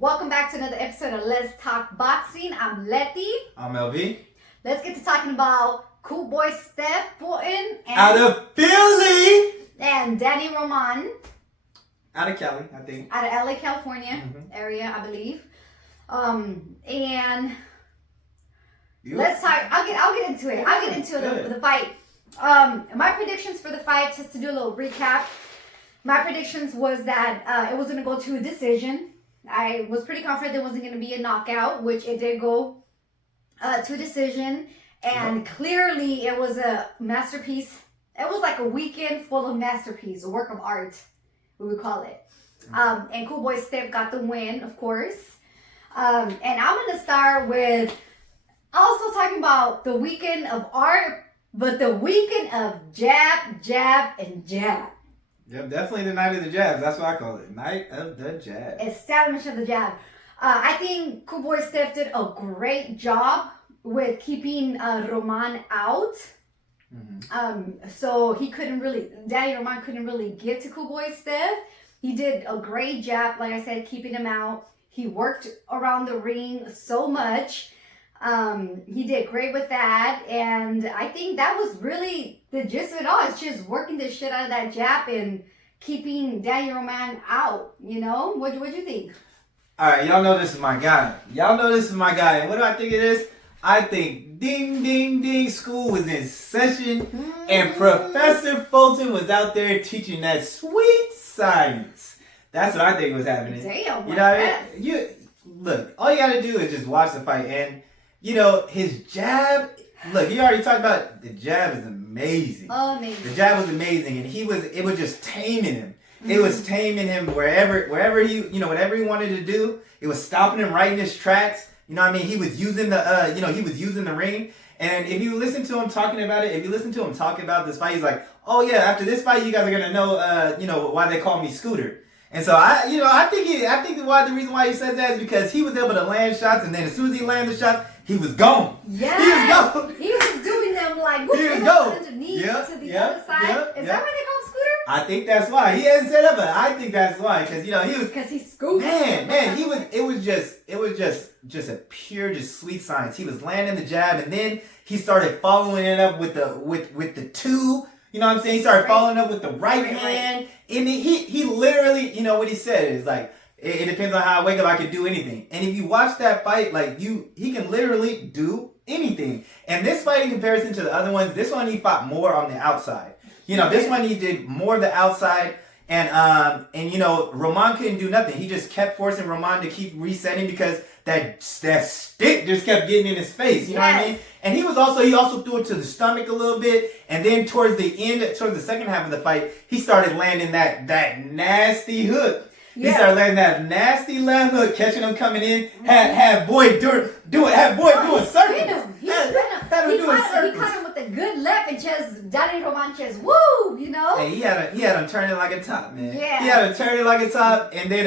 Welcome back to another episode of Let's Talk Boxing. I'm Leti. I'm LB. Let's get to talking about cool boy Steph Fulton Out of Philly. and Danny Roman. Out of Cali, I think. Out of LA, California area, I believe. And let's talk. I'll get into it. I'll get into the fight. My predictions for the fight, just to do a little recap. My predictions was that it was going to go to a decision. I was pretty confident it wasn't going to be a knockout, which it did go to a decision. And clearly it was a masterpiece. It was like a weekend full of masterpiece, a work of art, we would call it. And cool boy Steph got the win, of course. And I'm going to start with also talking about the weekend of art, but the weekend of jab, jab, and jab. Yep, definitely the night of the jabs. That's what I call it. Night of the jabs. Establishment of the jab. I think cool boy Steph did a great job with keeping Roman out. So he couldn't really, Danny Roman couldn't really get to cool boy Steph. He did a great job, like I said, keeping him out. He worked around the ring so much. He did great with that, and I think that was really the gist of it all. It's just working the shit out of that jab and keeping Danny Roman out. You know, what do you think? All right, y'all know this is my guy. And what do I think it is? I think ding, ding, ding, school was in session, and Professor Fulton was out there teaching that sweet science. That's what I think was happening. Damn, you know what I mean? Look, all you gotta do is just watch the fight, and you know, his jab, look, he already talked about the jab is amazing. Oh, amazing. The jab was amazing, and it was just taming him. It was taming him wherever he, whatever he wanted to do, it was stopping him right in his tracks. You know what I mean? He was using the ring. And if you listen to him talking about it, if you listen to him talk about this fight, he's like, oh yeah, after this fight, you guys are gonna know, why they call me Scooter. And so I think the reason why he said that is because he was able to land shots, and then as soon as he landed the shots, he was gone. Yeah, he was gone. He was doing them like he was gone underneath to the other side. Is that why they call him Scooter? I think that's why he hasn't said that, but I think that's why because he was because he's Scooter. Man, it was just a pure sweet science. He was landing the jab, and then he started following it up with the two. You know what I'm saying? He started following up with the right hand. And he literally, what he said is like, it depends on how I wake up, I can do anything. And if you watch that fight, like he can literally do anything. And this fight in comparison to the other ones, this one he fought more on the outside. This one he did more of the outside. And Roman couldn't do nothing. He just kept forcing Roman to keep resetting because that stick just kept getting in his face. You know what I mean? And he also threw it to the stomach a little bit. And then towards the second half of the fight, he started landing that nasty hook. He started landing that nasty left hook, catching him coming in. Had boy do a circus. He caught him with a good left and just Danny Roman just woo, Hey, he had him turning like a top, man. Yeah. He had him turning like a top, and then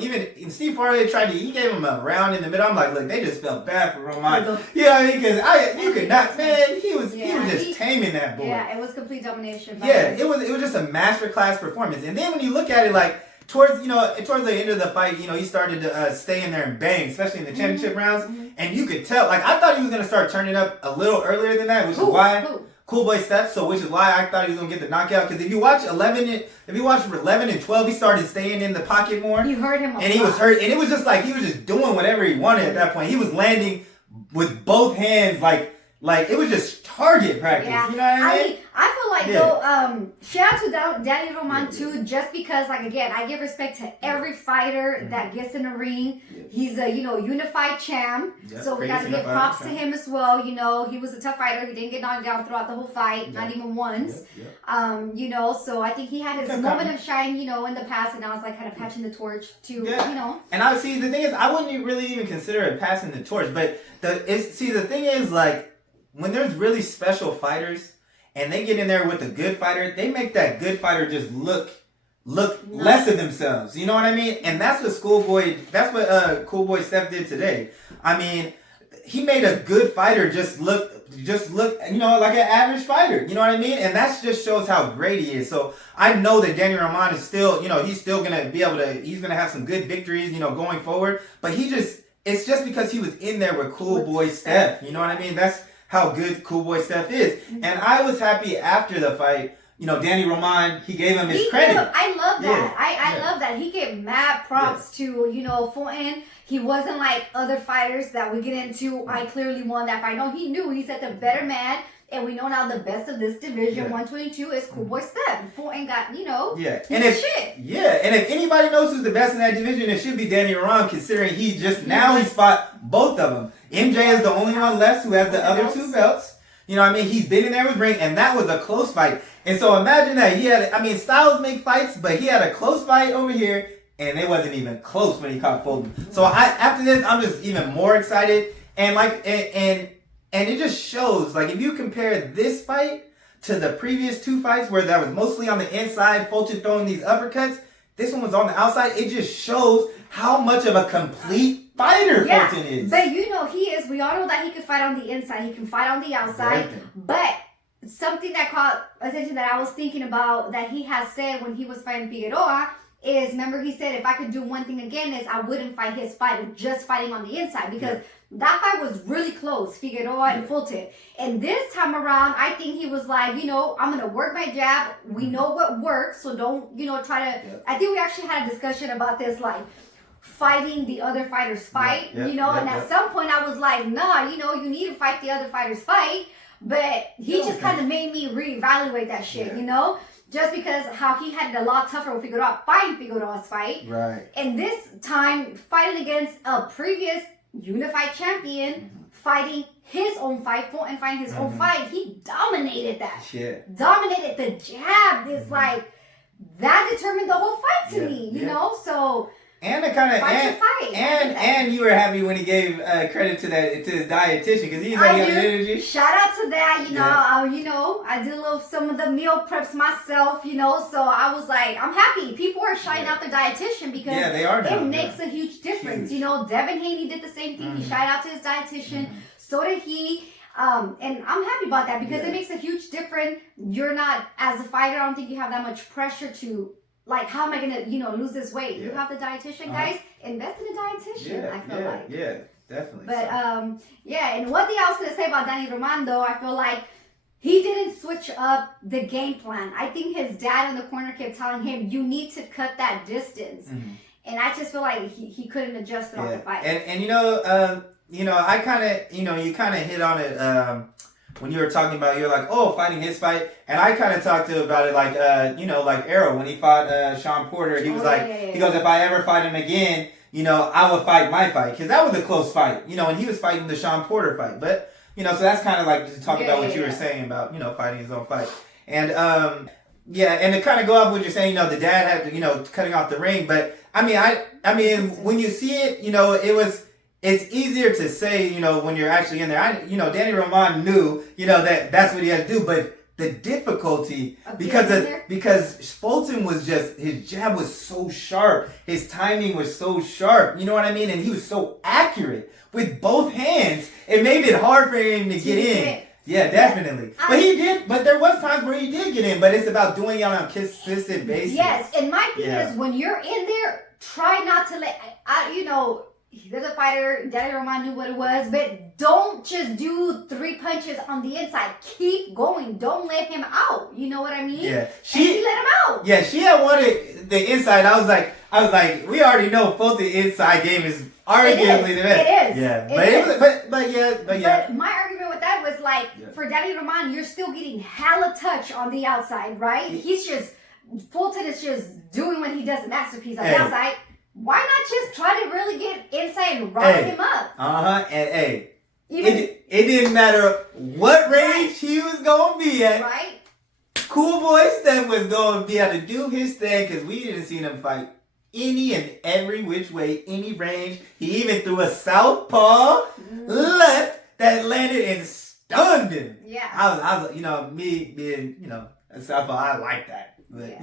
even Steve Fulton he gave him a round in the middle. I'm like, look, they just felt bad for Roman. You know what I mean? Because you could not, man. He was just taming that boy. Yeah, it was complete domination. It was just a masterclass performance. And then when you look at it, like towards the end of the fight, he started to stay in there and bang, especially in the championship rounds. And you could tell, like I thought he was gonna start turning up a little earlier than that, which is why cool boy Steph. So which is why I thought he was gonna get the knockout. Because if you watch 11 and 12, he started staying in the pocket more. You heard him, and he was hurt, and it was just like he was just doing whatever he wanted at that point. He was landing with both hands, like it was just target practice. Yeah. You know what I mean? I feel like though, shout out to Danny Roman too, just because like again, I give respect to every fighter that gets in the ring. He's a unified champ, so we gotta give props to him as well. He was a tough fighter. He didn't get knocked down throughout the whole fight, not even once. So I think he had his moment of shine, in the past, and I was like kind of passing the torch to, And I see the thing is, I wouldn't really even consider it passing the torch, but the thing is like when there's really special fighters and they get in there with a good fighter, they make that good fighter just look less of themselves. You know what I mean? And that's what cool boy Steph did today. I mean, he made a good fighter just look, you know, like an average fighter. You know what I mean? And that just shows how great he is. So I know that Danny Roman is still, you know, he's still gonna be able to. He's gonna have some good victories, you know, going forward. But it's just because he was in there with Cool Boy Steph. You know what I mean? That's how good Cool Boy Steph is. And I was happy after the fight. You know, Danny Roman, he gave him his credit. I love that. I love that. He gave mad props to, you know, Fulton. He wasn't like other fighters that we get into. I clearly won that fight. No, he knew. He said the better man. And we know now the best of this division, 122, is Cool Boy Steph. Fulton got, you know, and if anybody knows who's the best in that division, it should be Danny Roman, considering he's fought both of them. MJ is the only one left who has the other 2 belts. You know what I mean? He's been in there with ring, and that was a close fight. And so imagine that. Styles make fights, but he had a close fight over here, and it wasn't even close when he caught Fulton. So after this, I'm just even more excited. And and it just shows, like, if you compare this fight to the previous 2 fights where that was mostly on the inside, Fulton throwing these uppercuts, this one was on the outside. It just shows how much of a complete fighter Fulton is. But you know he is. We all know that he can fight on the inside. He can fight on the outside. But something that caught attention that I was thinking about that he has said when he was fighting Figueroa is, remember he said if I could do one thing again is I wouldn't fight his fight of just fighting on the inside, because that fight was really close, Figueroa and Fulton. And this time around, I think he was like, you know, I'm going to work my jab. We know what works, so don't, you know, try to... I think we actually had a discussion about this, like, fighting the other fighter's fight, you know, and at some point I was like, nah, you know, you need to fight the other fighter's fight. But he just kind of made me reevaluate that shit, you know? Just because how he had it a lot tougher with Figueroa, fighting Figueroa's fight. Right. And this time, fighting against a previous unified champion, fighting his own fight, and fighting his own fight, he dominated that. Dominated the jab. It's like, that determined the whole fight to me, you know? So... And it kind of and you were happy when he gave credit to his dietitian, because he's like energy. Shout out to that, you know. I do some of the meal preps myself, you know. So I was like, I'm happy. People are shouting out their dietitian because they are now, it makes a huge difference. You know, Devin Haney did the same thing. He shouted out to his dietitian. So did he. And I'm happy about that because it makes a huge difference. You're not, as a fighter, I don't think you have that much pressure to. Like, how am I going to, you know, lose this weight? You have the dietitian, guys. Invest in a dietitian, I feel like. Yeah, definitely. But, and one thing I was going to say about Danny Roman, though, I feel like he didn't switch up the game plan. I think his dad in the corner kept telling him, you need to cut that distance. And I just feel like he couldn't adjust throughout the fight. And you know, I kind of, you know, you kind of hit on it, when you were talking about, you're like, oh, fighting his fight. And I kind of talked about it like, you know, like Arrow, when he fought Sean Porter, he was he goes, if I ever fight him again, you know, I would fight my fight. Because that was a close fight, you know, and he was fighting the Sean Porter fight. But, you know, so that's kind of like to talk about what you were saying about, you know, fighting his own fight. And, and to kind of go off what you're saying, you know, the dad had to, you know, cutting off the ring. But, I mean, when you see it, you know, it's easier to say, you know, when you're actually in there. You know, Danny Roman knew, you know, that's what he had to do, but the difficulty because Fulton was just, his jab was so sharp, his timing was so sharp, you know what I mean, and he was so accurate with both hands. It made it hard for him to get in. Yeah, definitely. But he did. But there was times where he did get in. But it's about doing it on a consistent basis. Yes, and my thing is when you're in there, try not to let. You know. There's a fighter, Danny Roman knew what it was, but don't just do 3 punches on the inside. Keep going. Don't let him out. You know what I mean? Yeah. She let him out. Yeah, she had wanted the inside. I was like, we already know Fulton's inside game is arguably the best. It is. Yeah. But my argument with that was like, for Danny Roman, you're still getting hella touch on the outside, right? Fulton is just doing what he does, a masterpiece on the outside. Why not just try to really get inside and round him up? And it didn't matter what range he was going to be at. Right. Cool Boy Steph was going to be able to do his thing because we didn't see him fight any and every which way, any range. He even threw a southpaw left that landed and stunned him. Yeah. I was, you know, me being, you know, a southpaw, I like that. But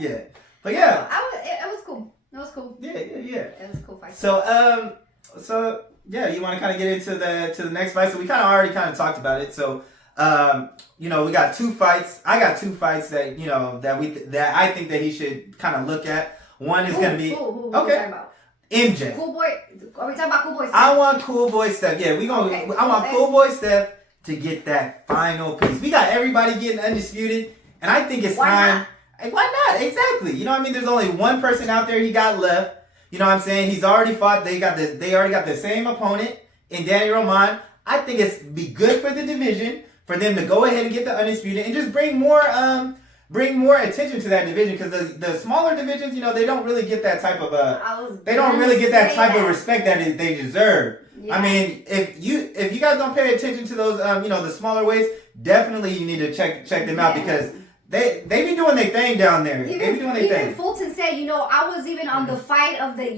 But yeah. It was cool. It was cool. Yeah. It was a cool fight. So Yeah, you want to kind of get into the next fight. So we kind of already talked about it. So we got 2 fights. I got 2 fights that that I think that he should kind of look at. One is going to be okay. MJ. Cool Boy. Are we talking about Cool Boy Steph? I want Cool Boy Steph. Yeah, I want Cool Boy Steph to get that final piece. We got everybody getting undisputed, and I think it's time. Why not? Exactly. You know what I mean? There's only one person out there he got left. You know what I'm saying? He's already fought. They already got the same opponent in Danny Roman. I think it's be good for the division for them to go ahead and get the undisputed and just bring more attention to that division, because the smaller divisions, they don't really get that type of of respect that they deserve. Yeah. I mean, if you guys don't pay attention to those the smaller weights, definitely you need to check them out, because they be doing their thing down there. Even Fulton said, I was even on the fight of the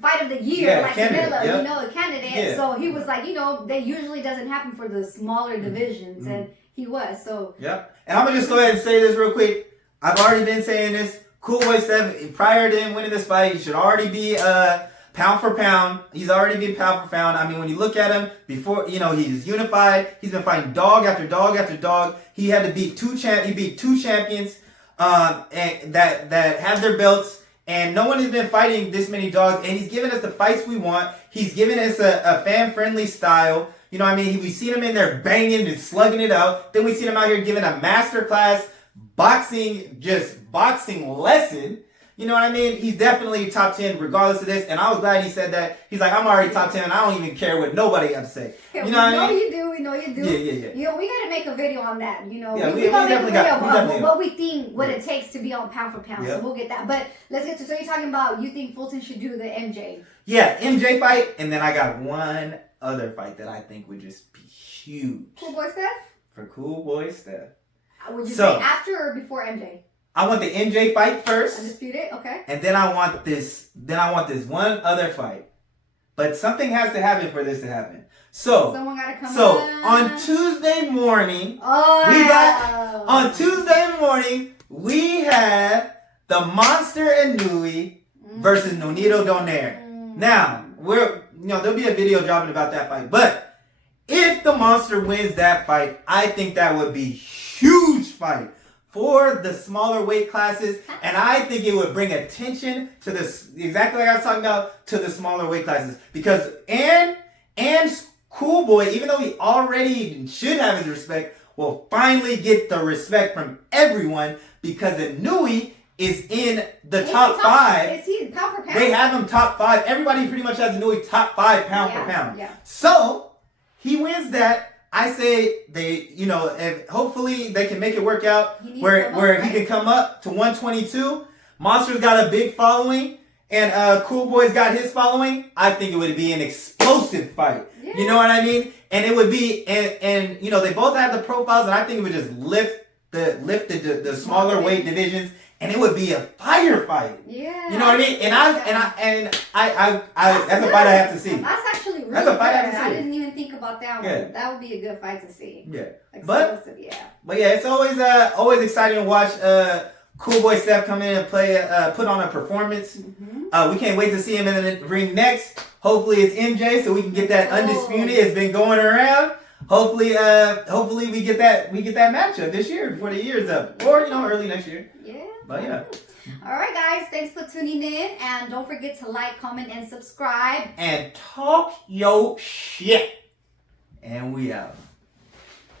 fight of the year, like Canada, the candidate. Yeah. So he was like, that usually doesn't happen for the smaller divisions, and he was. So yep. And I'm gonna just go ahead and say this real quick. I've already been saying this. Cool Boy Steph, prior to him winning this fight, he should already be pound for pound. He's already been pound for pound. I mean, when you look at him before, he's unified. He's been fighting dog after dog after dog. He had to beat he beat 2 champions and that have their belts. And no one has been fighting this many dogs. And he's giving us the fights we want. He's giving us a fan-friendly style. You know what I mean? We seen him in there banging and slugging it out. Then we seen him out here giving a masterclass boxing lesson. You know what I mean? He's definitely top 10 regardless of this. And I was glad he said that. He's like, I'm already top 10 and I don't even care what nobody else say. You know what I mean? We know you do. Yeah. We got to make a video on that. Yeah, we got to make a video about what we think, what it takes to be on pound for pound. Yep. So we'll get that. But let's get to, so you're talking about, you think Fulton should do the MJ? Yeah, MJ fight. And then I got one other fight that I think would just be huge. Cool Boy Steph? For Cool Boy Steph. Would you say after or before MJ? I want the MJ fight first. Undisputed, okay. And then I want this one other fight. But something has to happen for this to happen. So someone gotta come on Tuesday morning, we have the Monster Inui versus Nonito Donaire. Now, there'll be a video dropping about that fight. But if the Monster wins that fight, I think that would be huge fight for the smaller weight classes, and I think it would bring attention to this, exactly like I was talking about, to the smaller weight classes, because and Cool Boy, even though he already should have his respect, will finally get the respect from everyone, because Inui is in the top 5. Is he pound for pound? They have him top 5. Everybody pretty much has Inui top 5 pound for pound. Yeah. So he wins that. I say if hopefully they can make it work out where he can come up to 122. Monster's got a big following, and Cool Boy's got his following. I think it would be an explosive fight. Yeah. You know what I mean? And it would be, and they both have the profiles, and I think it would just lift the smaller weight divisions, and it would be a fire fight. Yeah. You know what I mean? And I that's a fight I have to see. That's actually really that's a fight I have to see. I didn't even think about that one. Yeah. That would be a good fight to see. Yeah. But it's always exciting to watch Cool Boy Steph come in and put on a performance. We can't wait to see him in the ring next. Hopefully it's MJ, so we can get that undisputed. It's been going around. Hopefully we get that matchup this year before the year's up, or early next year. Yeah. But yeah. All right, guys. Thanks for tuning in, and don't forget to like, comment, and subscribe. And talk your shit. And we out.